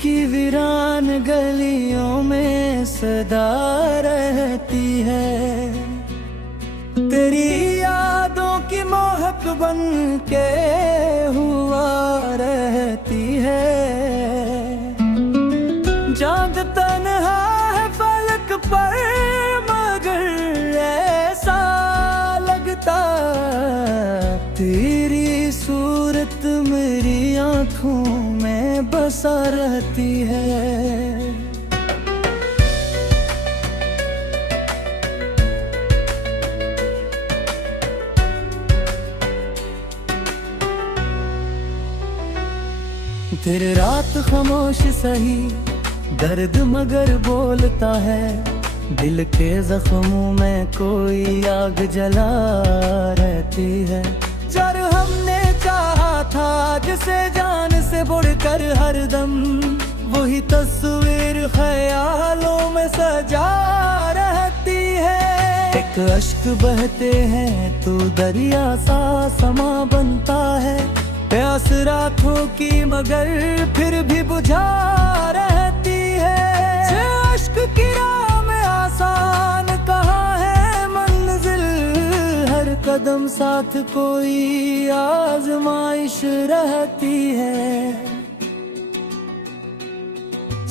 की वीरान गलियों में सदा रहती है। तेरी यादों की महक बन के हुआ रहती है। चांद तन्हा है फलक पर मगर ऐसा लगता तेरी सूरत मेरी आँखों में बसा रहती है। तेरे रात खामोश सही दर्द मगर बोलता है। दिल के जख्मों में कोई आग जला रहती है। जब हमने चाहा था जिसे जान से बढ़कर हरदम, वही तस्वीर ख्यालों में सजा रहती है। एक अश्क बहते हैं तो दरिया सा समा बनता है। प्यास रातों की मगर फिर भी बुझा रहती है। अश्क की राह में आसान कहाँ है मंजिल, हर कदम साथ कोई आजमाइश रहती है।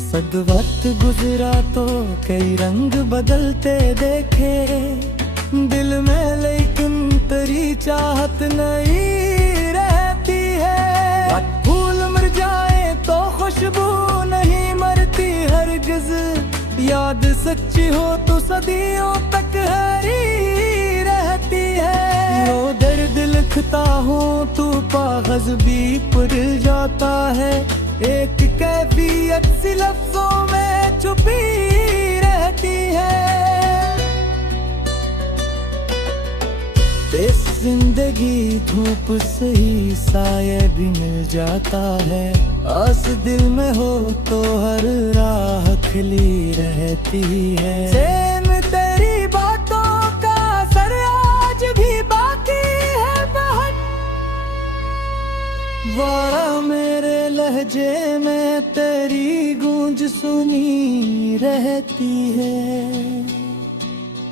सद वक्त गुजरा तो कई रंग बदलते देखे दिल में, लेकिन तेरी चाहत नहीं रहती है। फूल मर जाए तो खुशबू नहीं मरती हरगिज, याद सच्ची हो तो सदियों तक हरी रहती है। वो दर्द लिखता हूँ तू कागज भी पड़ जाता है। एक कैफियत सी लफ्जों में छुपी रहती है। इस जिंदगी धूप से ही साये भी मिल जाता है। आस दिल में हो तो हर राह खिली रहती है। सेम तेरी बातों का असर आज भी बाकी है बहुत। वारा मेरे लहजे में तेरी गूंज सुनी रहती है।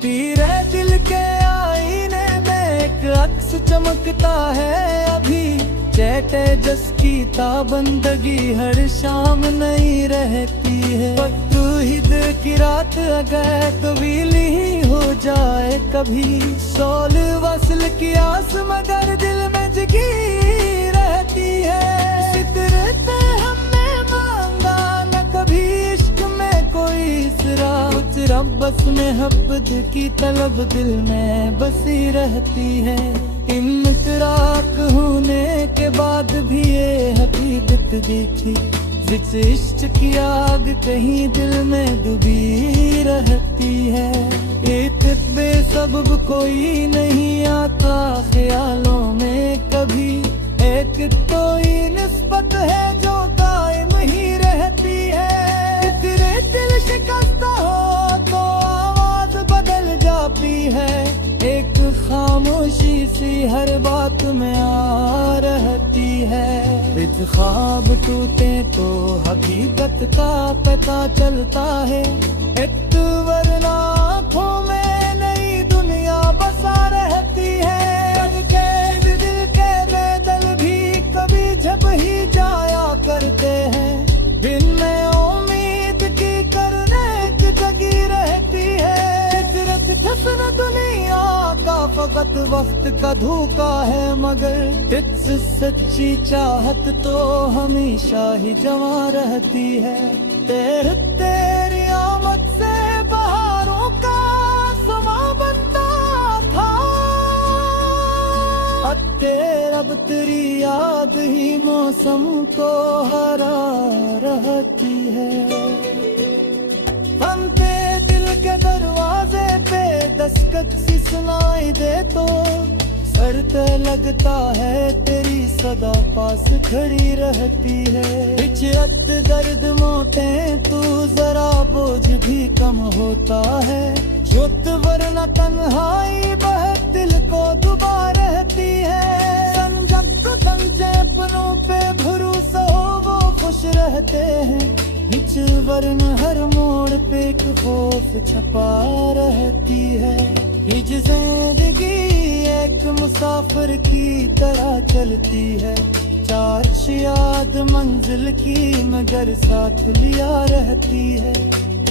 तेरे दिल के आईने में एक अक्स चमकता है अभी। चैटे जिसकी ताबंदगी हर शाम नहीं रहती है। तू ही दिल की रात अगर कबीली ही हो जाए कभी, सौल वसल की आस मगर दिल में जगी रहती है। सितरे पे हमने मांगा न कभी इश्क में कोई इसरा, कुछ रब्बस में हब्बत की तलब दिल में बसी रहती है। इनतराक होने के बाद भी ये हकीकत देखी, जिस इश्क की आग कहीं दिल में डूबी रहती है। एक बेसबब कोई नहीं आता ख्यालों में कभी, एक कोई निस्बत है जो कायम ही रहती है। तेरे दिल शिकस्ता हो तो आवाज बदल जाती है। एक खामोशी सी हर बात में आ रहती है। बिद ख्वाब टूटे तो हकीकत का पता चलता है। एक वरना आँखों में नई दुनिया बसा रहती है। दिल के बेदल भी कभी झप ही जाया करते हैं। दिन में उम्मीद की करने की जगी रहती है। फितरत खसन दुनिया का फकत वक्त का धोखा है, मगर तुझसे सच्ची चाहत तो हमेशा ही जवां रहती है। तेरी आमद से बहारों का समा बनता था। अब तेरी याद ही मौसम को हरा रहती है। हमके दिल के दरवाजे पे दस्तक सी सुनाई दे तो करते लगता है तेरी सदा पास खड़ी रहती है। हिजरत दर्द मोटे तू जरा बोझ भी कम होता है। युद्ध वरना तन्हाई बहुत दिल को दुबा रहती है। सबको समझे, अपनों पे भरोसा हो वो खुश रहते हैं। बीच वरन हर मोड़ पे एक खौफ छपा रहती है। ये जिंदगी एक मुसाफिर की तरह चलती है, चार याद मंजिल की मगर साथ लिया रहती है।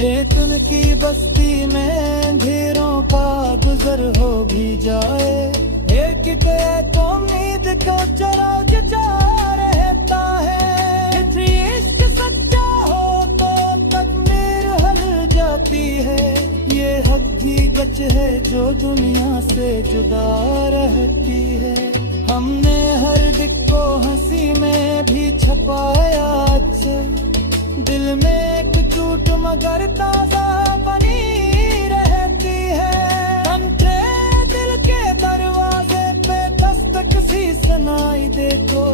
एक उनकी बस्ती में अंधेरों का गुजर हो भी जाए, एक एक उम्मीद को चराग जा रहता है। इश्क सच्चा हो तो तकदीर हल जाती है, ये हकीकत है जो दुनिया से जुदा रहती है। हमने हर दिल को हंसी में भी छपाया अक्सर, दिल में एक चोट मगर ताजा बनी रहती है। हमसे दिल के दरवाजे पे दस्तक सी सुनाई दे तो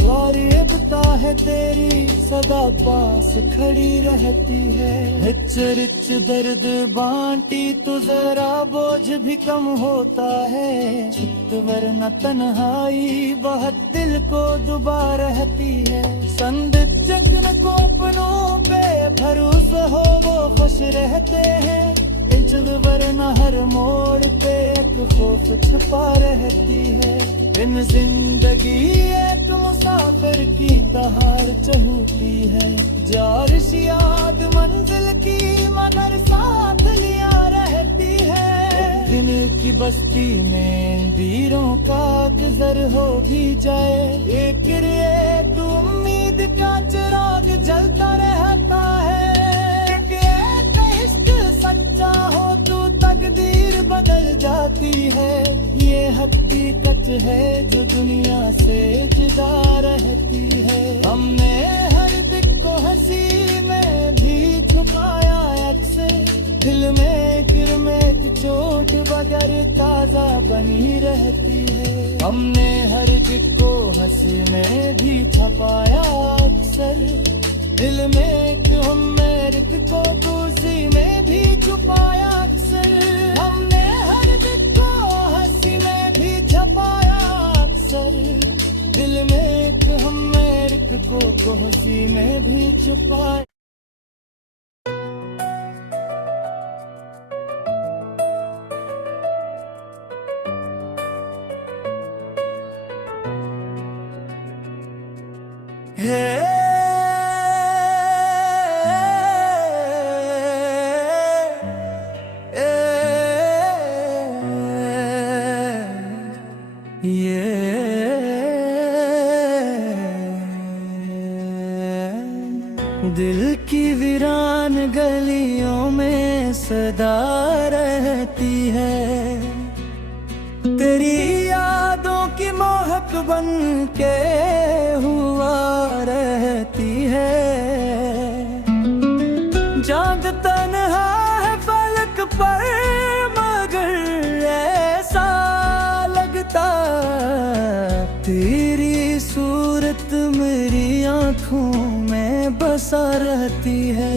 वारिबता है तेरी सदा पास खड़ी रहती है। हिच दर्द बांटी तो जरा बोझ भी कम होता है, चित वरना तन्हाई बहुत दिल को डुबा रहती है। संद जगन को अपनों पे भरोसा हो वो खुश रहते हैं, इंचल वरना हर मोड़ पे एक खौफ छुपा रहती है। इन जिंदगी एक मुसाफिर की तहार चहूती है, जारिश याद मंजिल की मगर साथ लिया रहती है। दिन की बस्ती में वीरों का गुजर हो भी जाए, एक उम्मीद का चिराग जलता रहता है। एक इश्क सच्चा हो तो तकदीर बदल जाती है, ये हकीकत है जो दुनिया से जुदा रहती है। हमने हर दिल को हंसी में भी छुपाया अक्सर, दिल में गिरमेट चोट बगर ताजा बनी रहती है। हमने हर दिल को हंसी में भी छुपाया अक्सर, दिल में गिरमेट को खुशी में भी छुपाया अक्सर। हमने हर दिल को हंसी में भी छुपाया अक्सर, दिल में एक हमें को हंसी में भी छुपाया। दिल की वीरान गलियों में सदा रहती है, तेरी यादों की मोहक बन के हुआ रहती है। चांद तन्हा है फलक पर मगर ऐसा लगता तेरी सूरत मेरी आँखों में बसा रहती है।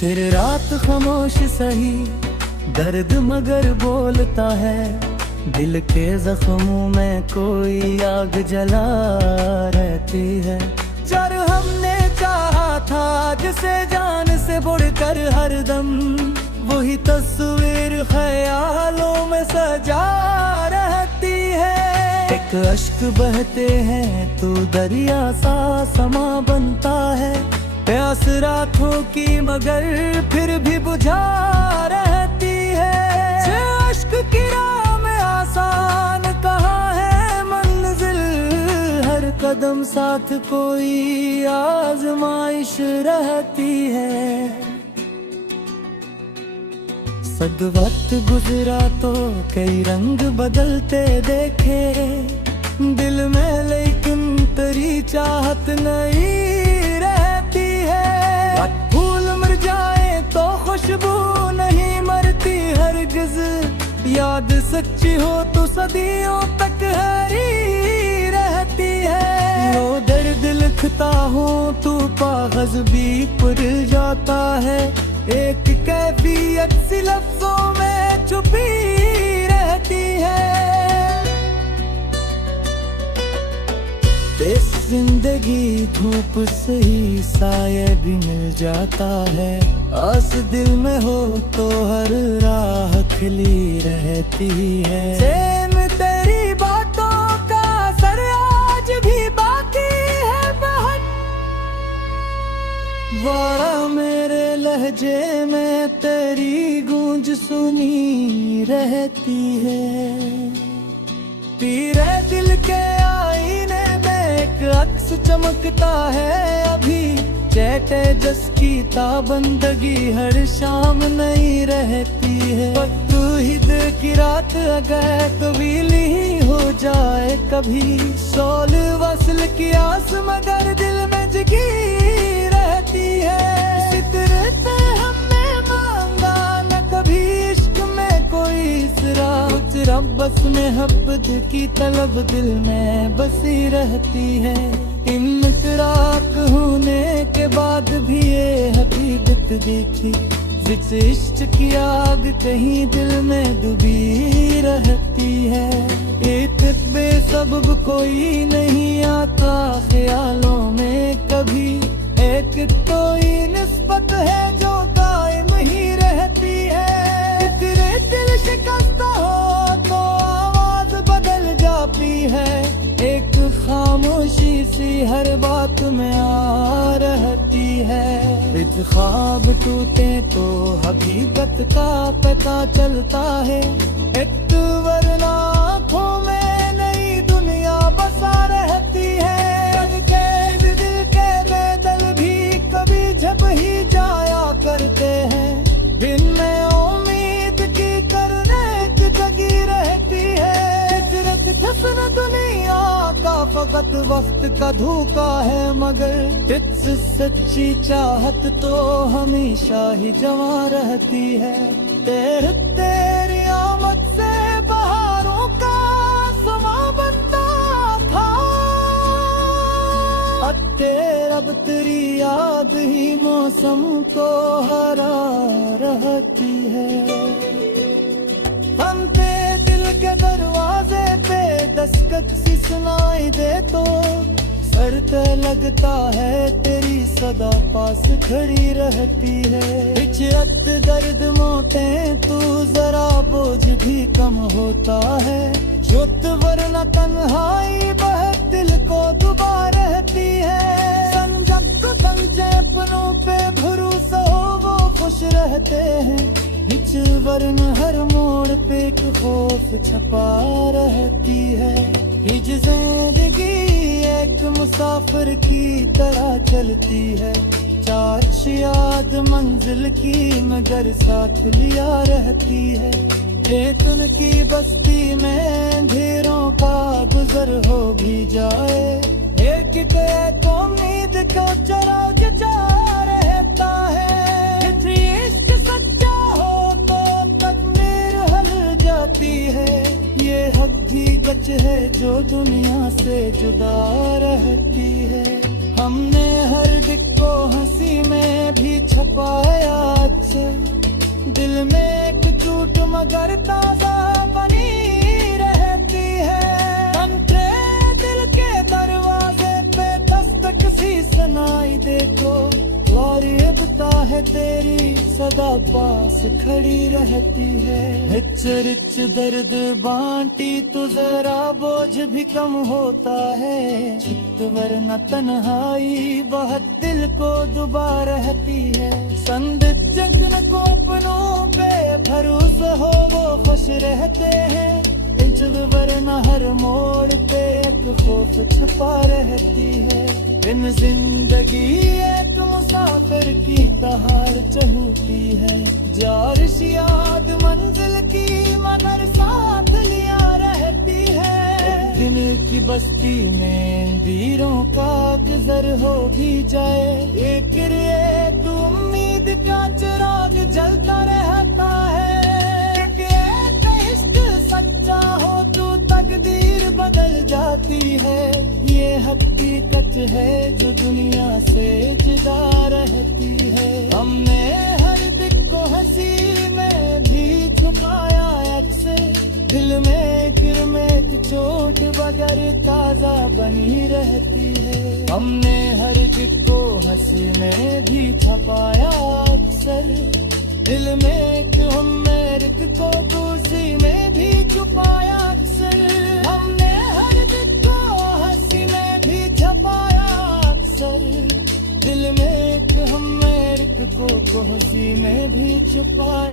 तेरे रात खामोश सही दर्द मगर बोलता है, दिल के जख्मों में कोई आग जला रहती है। जब हमने चाहा था जिसे जान से बढ़कर हरदम, वही तस्वीर ख्यालों में सजा रहती है। एक अश्क बहते हैं तो दरिया सा समा बनता है, प्यास रातों की मगर फिर भी बुझा रहती है। अश्क की राह में आसान कहाँ है मंजिल, हर कदम साथ कोई आजमाइश रहती है। सद वक्त गुजरा तो कई रंग बदलते देखे, दिल में लेकिन तेरी चाहत नहीं रहती है। फूल मर जाए तो खुशबू नहीं मरती हरगिज, याद सच्ची हो तो सदियों तक हरी रहती है। वो दर्द दिल लिखता हूँ तू कागज भी पुर जाता है, एक कैफियत सी लफ्जों में छुपी रहती है। इस जिंदगी धूप से ही साये भी मिल जाता है, आस दिल में हो तो हर राह खिली रहती है। सेम तेरी बातों का असर आज भी बाकी है बहुत, वारा मेरे लहजे में तेरी गूंज सुनी रहती है। तेरे दिल के आईने में एक अक्स चमकता है अभी, चैटे जिसकी ताबंदगी हर शाम नहीं रहती है। तू ही दिल की रात अगर कबीली ही हो जाए कभी, सोल वसल की आस मगर दिल में जगी रहती है। सितरे पे हमने मांगा न कभी इश्क में कोई इसरा, कुछ रब्बस में हब्बत की तलब दिल में बसी रहती है। इनकराक होने के बाद भी ये हकीकत देखी, जिस इश्क की आग कहीं दिल में डूबी रहती है। एक बेसबब कोई नहीं आता ख्यालों में कभी, एक कोई निस्बत है जो कायम ही रहती है। तेरे दिल शिकस्ता हो तो आवाज बदल जाती है, एक खामोशी सी हर बात में आ रहती है। इस ख्वाब टूटे तो हकीकत का पता चलता है, एक वरना आँखों में नई दुनिया बसा रहती है। कैद दिल के बेदल भी कभी जब ही जाया करते हैं, बिन में उम्मीद की करने की जगी रहती है। फितरत हसन दुनिया का फकत वक्त का धोखा है, मगर तुझसे सच्ची चाहत तो हमेशा ही जवां रहती है। तेरी आमद से बहारों का समा बनता था, अब तेरी याद ही मौसम को हरा रहती है। हमते दिल के दरवाजे पे दस्तक सी सुनाई दे तो सर पे लगता है तेरी सदा पास खड़ी रहती है। हिजरत दर्द मोटे तू जरा बोझ भी कम होता है, जुत वरना तन्हाई बहुत दिल को दुबा रहती है। संजम को समझे अपनों पे भरोसा हो वो खुश रहते हैं, हिच वरन हर मोड़ पे एक खौफ छपा रहती है। हिज जिंदगी एक मुसाफिर की तरह चलती है, चार्च याद मंजिल की मगर साथ लिया रहती है। एक उनकी बस्ती में अंधेरों का गुजर हो भी जाए, एक उम्मीद को चरा जा रहता है। इश्क सच्चा हो तो तकदीर हल जाती है, ये हकीकत है जो दुनिया से जुदा रहती है। हमने हर दिक को हंसी में भी छपाया अक्सर, दिल में एक चोट मगर ताजा बनी रहती है। हमने दिल के दरवाजे पे दस्तक सी सुनाई दे तो वारिबता है तेरी सदा पास खड़ी रहती है। हिच दर्द बांटी तो जरा बोझ भी कम होता है, चित वरना तन्हाई बहुत दिल को डुबा रहती है। संद जगन को अपनों पे भरोसा हो वो खुश रहते हैं, इंचग वरना हर मोड़ पे एक खौफ छुपा रहती है। इन जिंदगी एक मुसाफिर की तहार चलती है, जारिश याद मंजिल की मगर साथ लिया रहती है। दिन की बस्ती में वीरों का गुजर हो भी जाए, एक उम्मीद का चिराग जलता रहता है। एक इश्क सच्चा हो तो तकदीर बदल जाती है, ये हकीकत सोच है जो दुनिया से जुदा रहती है। हमने हर दिल को हंसी में भी छुपाया अक्सर, दिल में गिरमेट चोट बगर ताजा बनी रहती है। हमने हर दिल को हंसी में भी छुपाया अक्सर, दिल में क्यों मेरे को खुशी में भी छुपाया अक्सर। हमने हर दिल को हंसी में भी छुपाया अक्सर, दिल में क्यों मेरे को खुशी में भी छुपाया।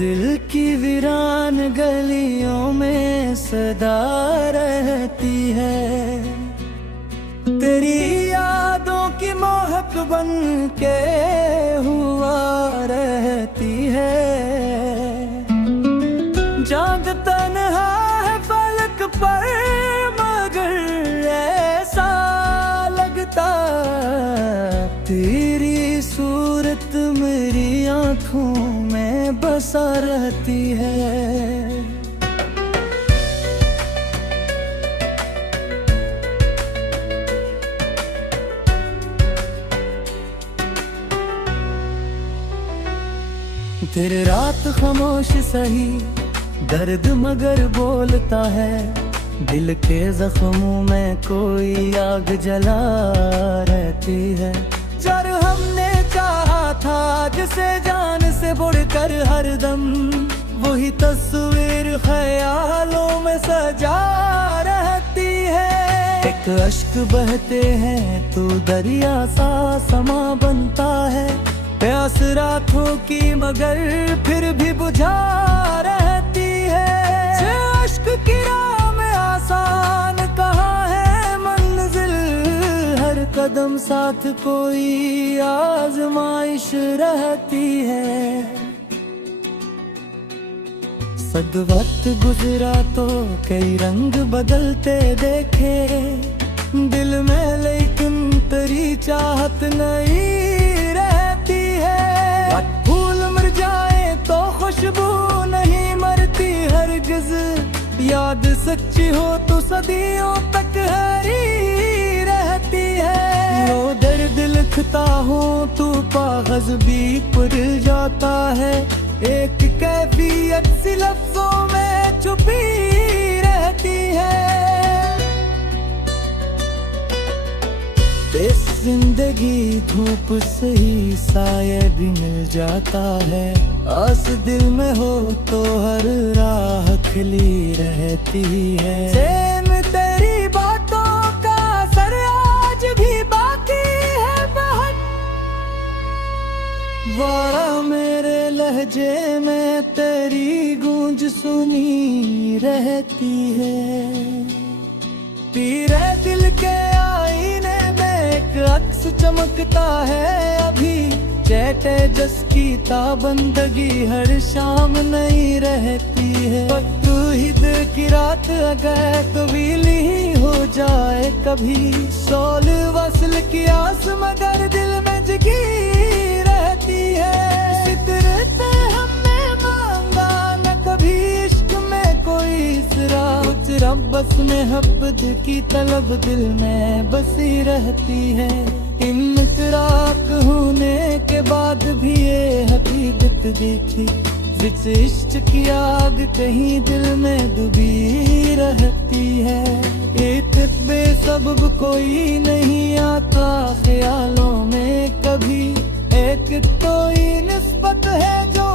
दिल की वीरान गलियों में सदा रहती है, तेरी यादों की महक बन के हुआ रहती है। चांद तन्हा है फलक पर मगर ऐसा लगता तेरी सूरत मेरी आँखों में बसा रहती है। तेरे रात खामोश सही दर्द मगर बोलता है, दिल के जख्मों में कोई आग जला रहती है। जब हमने चाहा था जिसे जान से बढ़कर हरदम, वही तस्वीर ख्यालों में सजा रहती है। एक अश्क बहते हैं तो दरिया सा समा बनता है, प्यास रातों की मगर फिर भी बुझा रहती है। अश्क की राह में आसान कहाँ है मंजिल, हर कदम साथ कोई आजमाइश रहती है। सद वक्त गुजरा तो कई रंग बदलते देखे दिल में, लेकिन तेरी चाहत नहीं रहती है। फूल मर जाए तो खुशबू नहीं मरती हरगिज, याद सच्ची हो तो सदियों तक हरी रहती है। लो दर्द लिखता हूँ तू कागज भी पड़ जाता है, एक कैफियत सी लफ्जों में छुपी रहती है। इस जिंदगी धूप से ही साये भी मिल जाता है, आस दिल में हो तो हर राह खिली रहती है। सेम तेरी बातों का असर आज भी बाकी है बहुत, वारा मेरे लहजे में तेरी गूंज सुनी रहती है। तेरे दिल के आईने में एक अक्स चमकता है अभी, चैटे जिसकी ताबंदगी हर शाम नहीं रहती है। तू ही दिल की रात अगर कबीली ही हो जाए कभी, सोल वसल की आस मगर दिल में जगी रहती है। सितरते हमने मांगा न कभी इश्क में कोई इसरा, कुछ रब्बस में हब्बत की तलब दिल में बसी रहती है। इनकराक होने के बाद भी ये हकीकत देखी, जिस इश्क की आग कहीं दिल में डूबी रहती है। एक बेसबब कोई नहीं आता ख्यालों में कभी, एक कोई निस्बत है जो